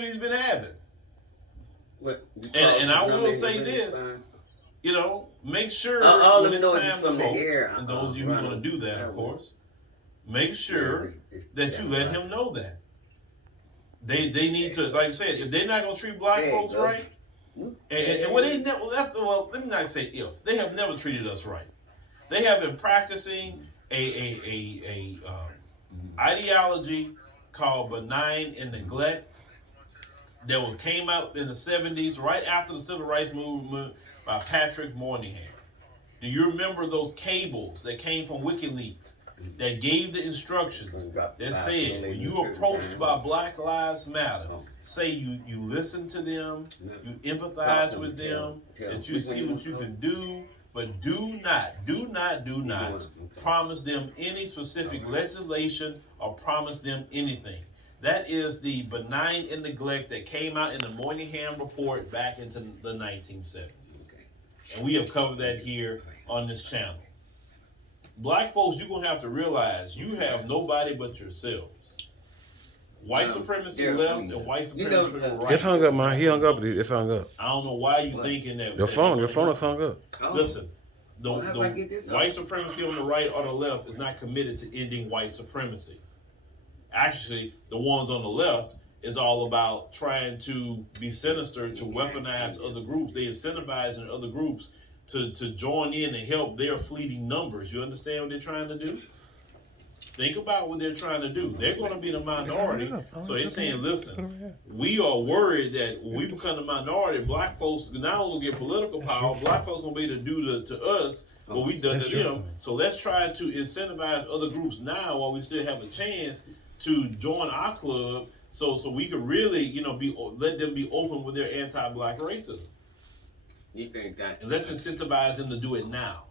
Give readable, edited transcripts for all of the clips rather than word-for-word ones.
he's been having. What, And I will say this, make sure all when the it's noises time to from the vote, air. and those of you who are going to do that, of course, make sure that you let him know that. They need to, like I said, if they're not going to treat black folks right, and what they never, let me not say if, they have never treated us right. They have been practicing a ideology called benign and neglect that came out in the 70s, right after the civil rights movement by Patrick Moynihan. Do you remember those cables that came from WikiLeaks that gave the instructions that said when you approached by Black Lives Matter, say you listen to them, you empathize with them, that you see what you can do, but do not promise them any specific legislation or promise them anything. That is the benign and neglect that came out in the Moynihan report back into the 1970s. And we have covered that here on this channel. Black folks, you're going to have to realize you have nobody but yourselves. White supremacy left and white supremacy right. It's hung up, man. He hung up. It's hung up. I don't know why you thinking that. Your phone is hung up. Listen, the white supremacy on the right or the left is not committed to ending white supremacy. Actually, the ones on the left is all about trying to be sinister, to weaponize other groups. They incentivize other groups to join in and help their fleeting numbers. You understand what they're trying to do? Think about what they're trying to do. They're going to be the minority. So they're saying, listen, we are worried that when we become the minority, black folks not only get political power, black folks going to be able to do to us what we done to them. So let's try to incentivize other groups now while we still have a chance to join our club, so we can really, let them be open with their anti-black racism. And let's incentivize them to do it now.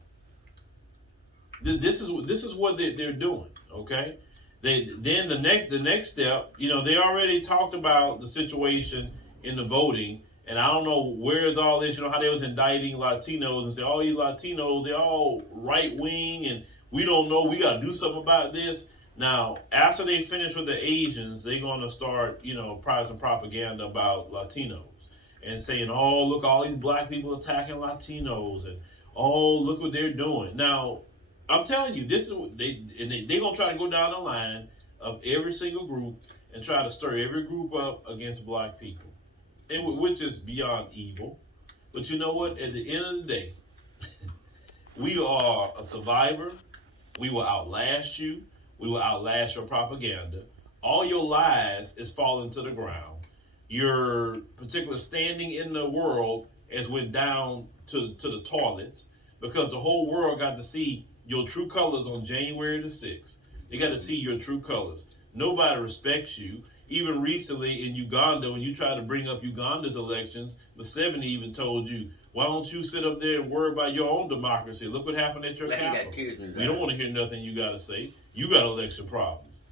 This is what they're doing. Okay. Then the next step, they already talked about the situation in the voting, and I don't know where is all this. How they was indicting Latinos and say all these Latinos, they're all right wing, and we don't know. We got to do something about this. Now, after they finish with the Asians, they're going to start, some propaganda about Latinos and saying, oh, look, all these black people attacking Latinos, and oh, look what they're doing. Now, I'm telling you, this is they're going to try to go down the line of every single group and try to stir every group up against black people, which is beyond evil. But you know what? At the end of the day, we are a survivor. We will outlast you. We will outlast your propaganda. All your lies is falling to the ground. Your particular standing in the world has went down to the toilet because the whole world got to see your true colors on January the 6th. They got to see your true colors. Nobody respects you. Even recently in Uganda, when you tried to bring up Uganda's elections, Museveni even told you, why don't you sit up there and worry about your own democracy? Look what happened at your capital. We don't want to hear nothing you got to say. You got election problems.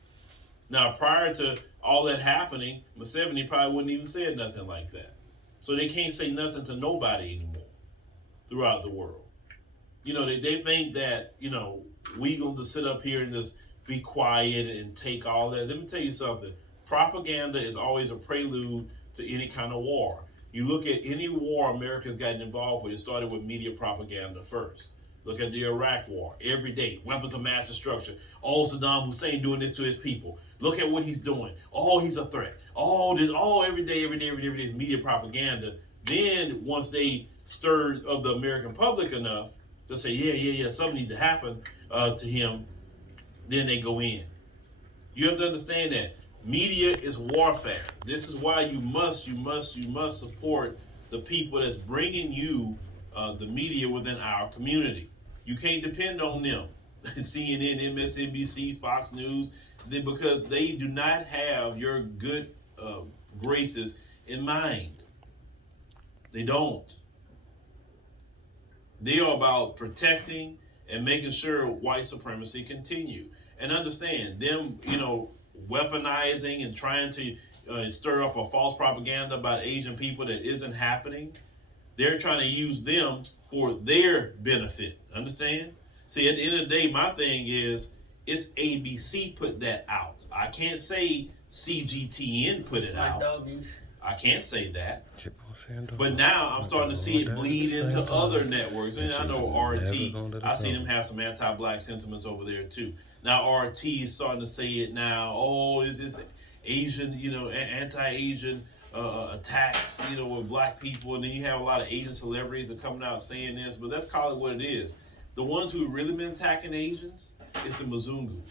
Now, prior to all that happening, Museveni probably wouldn't even say nothing like that. So they can't say nothing to nobody anymore throughout the world. They think that, we going to sit up here and just be quiet and take all that. Let me tell you something. Propaganda is always a prelude to any kind of war. You look at any war America's gotten involved with, it started with media propaganda first. Look at the Iraq war. Every day, weapons of mass destruction. Oh, Saddam Hussein doing this to his people. Look at what he's doing. Oh, he's a threat. Oh, this. Oh, every day is media propaganda. Then once they stirred of the American public enough to say, yeah, something needs to happen to him, then they go in. You have to understand that media is warfare. This is why you must support the people that's bringing you the media within our community. You can't depend on them. CNN, MSNBC, Fox News, because they do not have your good graces in mind. They don't. They are about protecting and making sure white supremacy continue. And understand them, weaponizing and trying to stir up a false propaganda about Asian people that isn't happening. They're trying to use them for their benefit. Understand? See, at the end of the day, my thing is, it's ABC put that out. I can't say CGTN put it My out. dog used. I can't say that. Keep on saying dog. But now I'm starting to see it bleed into other networks. And I know RT, Never gonna let it I seen go. him have some anti-black sentiments over there too. Now RT is starting to say it now. Oh, is this Asian, anti-Asian attacks, with black people? And then you have a lot of Asian celebrities that are coming out saying this. But let's call it what it is. The ones who really been attacking Asians is the Mzungus.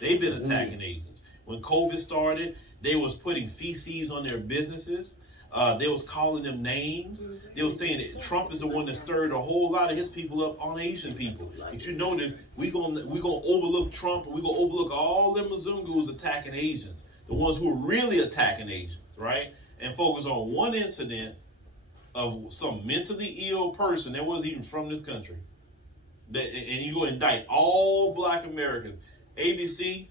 They've been attacking Asians. When COVID started, they was putting feces on their businesses. They was calling them names. They was saying that Trump is the one that stirred a whole lot of his people up on Asian people. But you notice we gonna overlook Trump, and we gonna overlook all them Mzungus attacking Asians, the ones who are really attacking Asians, right? And focus on one incident of some mentally ill person that wasn't even from this country. And you go indict all black Americans. ABC,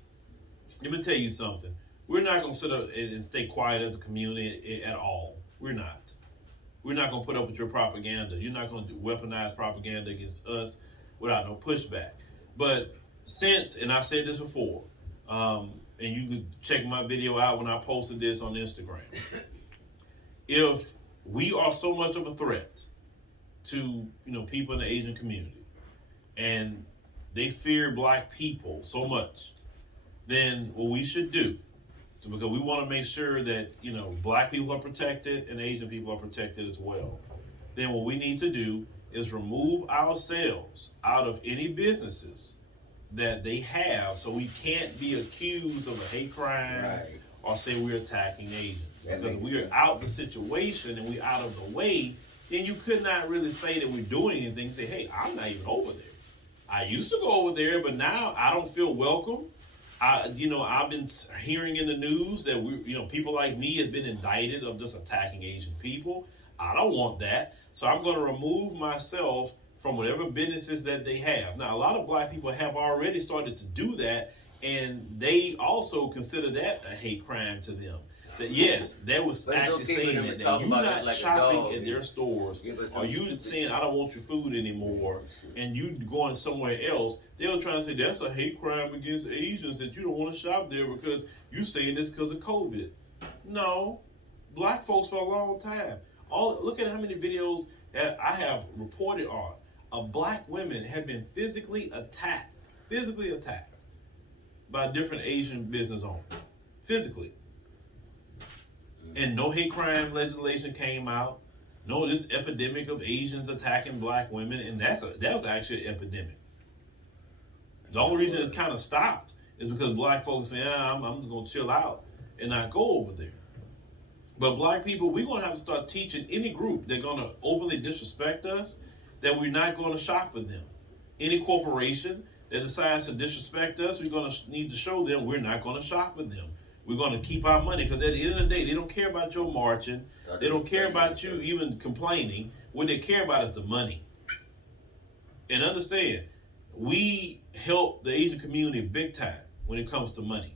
let me tell you something. We're not going to sit up and stay quiet as a community at all. We're not. We're not going to put up with your propaganda. You're not going to weaponize propaganda against us without no pushback. But since, and I said this before, and you can check my video out when I posted this on Instagram. If we are so much of a threat to people in the Asian community, and they fear black people so much, then what we should do, because we want to make sure that black people are protected and Asian people are protected as well, then what we need to do is remove ourselves out of any businesses that they have, so we can't be accused of a hate crime or say we're attacking Asians. Because if we are out the situation and we're out of the way, then you could not really say that we're doing anything. Say, hey, I'm not even over there. I used to go over there, but now I don't feel welcome. I've been hearing in the news that people like me has been indicted of just attacking Asian people. I don't want that. So I'm going to remove myself from whatever businesses that they have. Now, a lot of black people have already started to do that, and they also consider that a hate crime to them. That yes, that was actually saying that you're not shopping at their stores, or you saying I don't want your food anymore, and you going somewhere else. They were trying to say that's a hate crime against Asians, that you don't want to shop there because you saying this because of COVID. No, black folks for a long time. Look at how many videos that I have reported on of black women have been physically attacked by different Asian business owners, physically. And no hate crime legislation came out. No, this epidemic of Asians attacking black women, and that was actually an epidemic. The only reason it's kind of stopped is because black folks say, I'm just gonna chill out and not go over there. But black people, we're gonna have to start teaching any group that's gonna openly disrespect us that we're not gonna shop with them. Any corporation that decides to disrespect us, we're gonna need to show them we're not gonna shop with them. We're going to keep our money, because at the end of the day, they don't care about your marching. They don't care about you even complaining. What they care about is the money. And understand, we help the Asian community big time when it comes to money.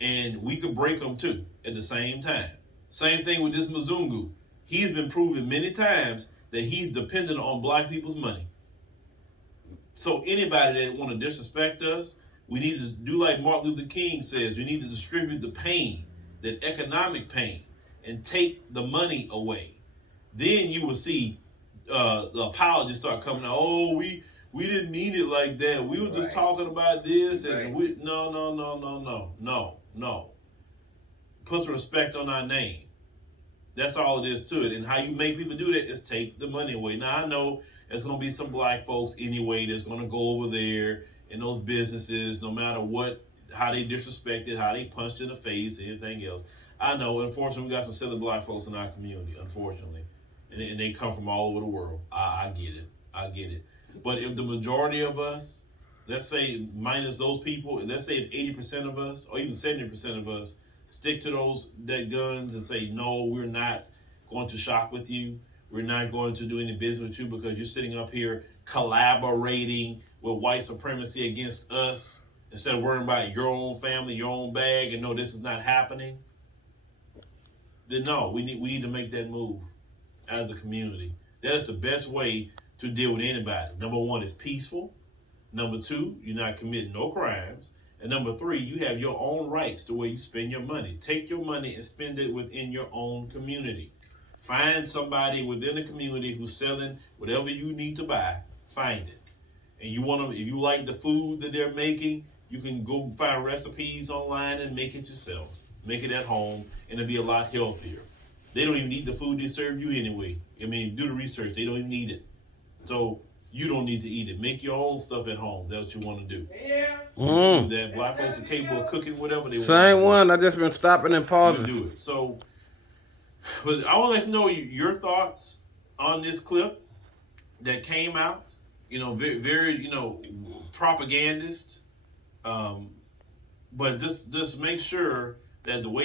And we could break them too at the same time. Same thing with this Mzungu. He's been proven many times that he's dependent on black people's money. So anybody that want to disrespect us, we need to do like Martin Luther King says. We need to distribute the pain, that economic pain, and take the money away. Then you will see the apologists start coming out. Oh, we didn't mean it like that. We were just talking about this, and no. Put some respect on our name. That's all it is to it. And how you make people do that is take the money away. Now I know there's gonna be some black folks anyway that's gonna go over there in those businesses, no matter how they disrespected, how they punched in the face, anything else. I know, unfortunately, we got some silly black folks in our community, unfortunately. And they come from all over the world. I get it. But if the majority of us, let's say minus those people, let's say if 80% of us, or even 70% of us, stick to their guns and say, no, we're not going to shop with you. We're not going to do any business with you because you're sitting up here collaborating with white supremacy against us, instead of worrying about your own family, your own bag, and no, this is not happening. Then no, we need to make that move as a community. That is the best way to deal with anybody. Number one, it's peaceful. Number two, you're not committing no crimes. And number 3, you have your own rights to where you spend your money. Take your money and spend it within your own community. Find somebody within the community who's selling whatever you need to buy. Find it. And you want to, if you like the food that they're making, you can go find recipes online and make it yourself. Make it at home, and it'll be a lot healthier. They don't even need the food they serve you anyway. I mean, do the research. They don't even need it. So you don't need to eat it. Make your own stuff at home. That's what you want to do. Do that. Black folks are capable of cooking whatever they want. Same one. I just been stopping and You pausing. do it. So, but I want to let you know your thoughts on this clip that came out. You know, very, very, propagandist. But just make sure that the way